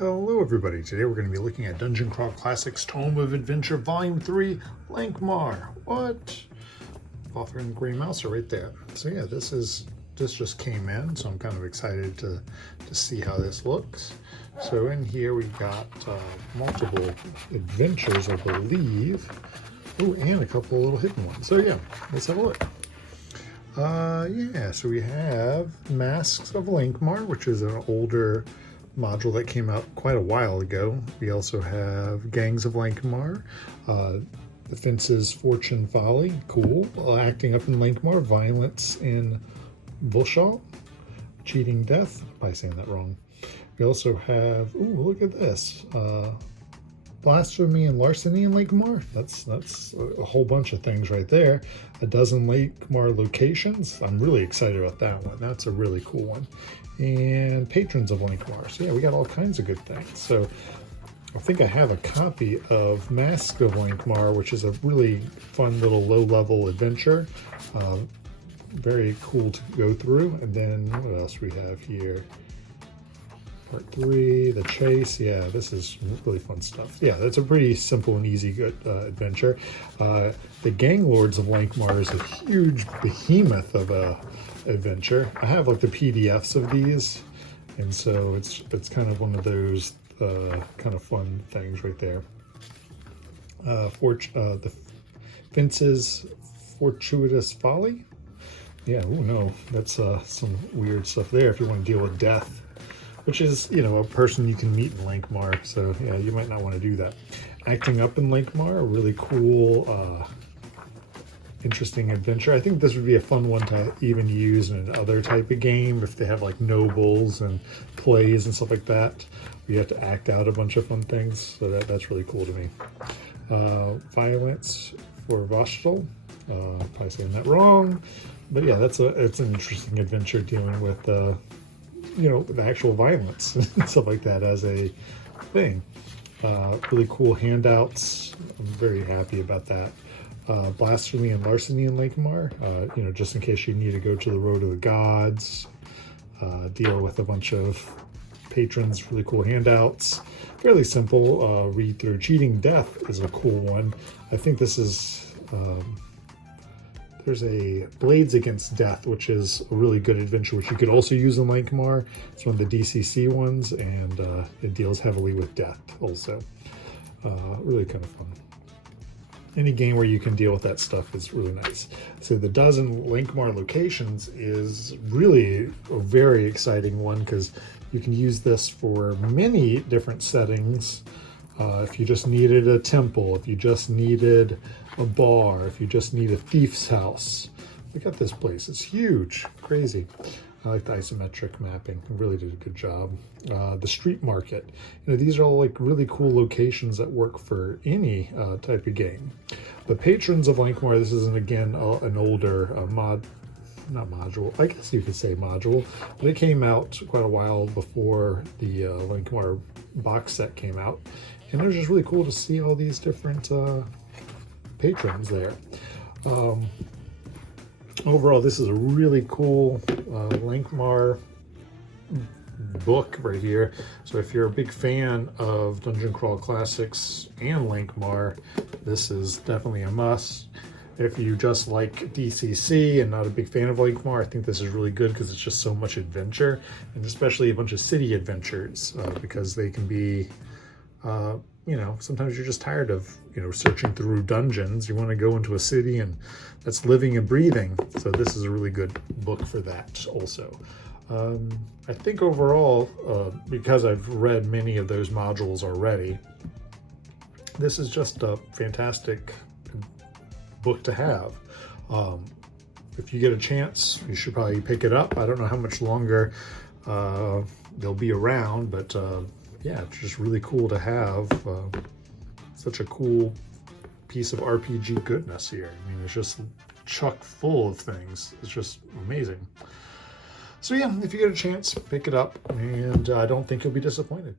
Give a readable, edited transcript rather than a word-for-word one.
Hello everybody, today we're going to be looking at Dungeon Crawl Classics Tome of Adventure Volume 3, Lankhmar. What? Author and Grey Mouse are right there. So yeah, this just came in, so I'm kind of excited to see how this looks. So in here we got multiple adventures, I believe. Oh, and a couple of little hidden ones. So yeah, let's have a look. Yeah, so we have Masks of Lankhmar, which is an older module that came out quite a while ago. We also have Gangs of Lankhmar, The Fences, Fortune, Folly, cool. Acting Up in Lankhmar, Violence in Vulshal, Cheating Death, probably saying that wrong. We also have, ooh, look at this, Blasphemy and Larceny in Lankhmar. That's a whole bunch of things right there. A dozen Lankhmar locations. I'm really excited about that one. That's a really cool one. And Patrons of Lankhmar. So yeah, we got all kinds of good things. So I think I have a copy of Masks of Lankhmar, which is a really fun little low-level adventure. Very cool to go through. And then what else we have here? Part 3, The Chase. Yeah, this is really fun stuff. Yeah, that's a pretty simple and easy good adventure. The Gang Lords of Lankhmar is a huge behemoth of a adventure. I have like the PDFs of these, and so it's kind of one of those kind of fun things right there. The Fences, Fortuitous Folly. Yeah, oh no, that's some weird stuff there if you want to deal with death, which is, you know, a person you can meet in Lankhmar, so yeah, you might not want to do that. Acting Up in Lankhmar, a really cool, interesting adventure. I think this would be a fun one to even use in another type of game if they have like nobles and plays and stuff like that. We have to act out a bunch of fun things, so that's really cool to me. Violence for Vostal, probably saying that wrong, but yeah, it's an interesting adventure dealing with you know, the actual violence and stuff like that as a thing. Really cool handouts. I'm very happy about that. Blasphemy and Larceny in Lankhmar, you know, just in case you need to go to the Road of the Gods, deal with a bunch of patrons, really cool handouts. Fairly simple, read through. Cheating Death is a cool one. I think this is, there's a Blades Against Death, which is a really good adventure, which you could also use in Lankhmar. It's one of the DCC ones, and it deals heavily with death also. Really kind of fun. Any game where you can deal with that stuff is really nice. So the dozen Lankhmar locations is really a very exciting one because you can use this for many different settings. If you just needed a temple, if you just needed a bar, if you just need a thief's house. Look at this place, it's huge, crazy. I like the isometric mapping, it really did a good job. The street market, you know, these are all like really cool locations that work for any type of game. The Patrons of Lankhmar, this is again an older not module, I guess you could say module, but it came out quite a while before the Lankhmar box set came out. And it was just really cool to see all these different patrons there. Overall, this is a really cool Lankhmar book right here. So if you're a big fan of Dungeon Crawl Classics and Lankhmar, this is definitely a must. If you just like DCC and not a big fan of Lankhmar, I think this is really good because it's just so much adventure, and especially a bunch of city adventures because they can be, you know, sometimes you're just tired of, you know, searching through dungeons. You want to go into a city and that's living and breathing. So this is a really good book for that also. I think overall, because I've read many of those modules already, this is just a fantastic book to have. If you get a chance, you should probably pick it up. I don't know how much longer they'll be around, but yeah, it's just really cool to have such a cool piece of RPG goodness here. I mean, it's just chock full of things. It's just amazing. So yeah, if you get a chance, pick it up, and I don't think you'll be disappointed.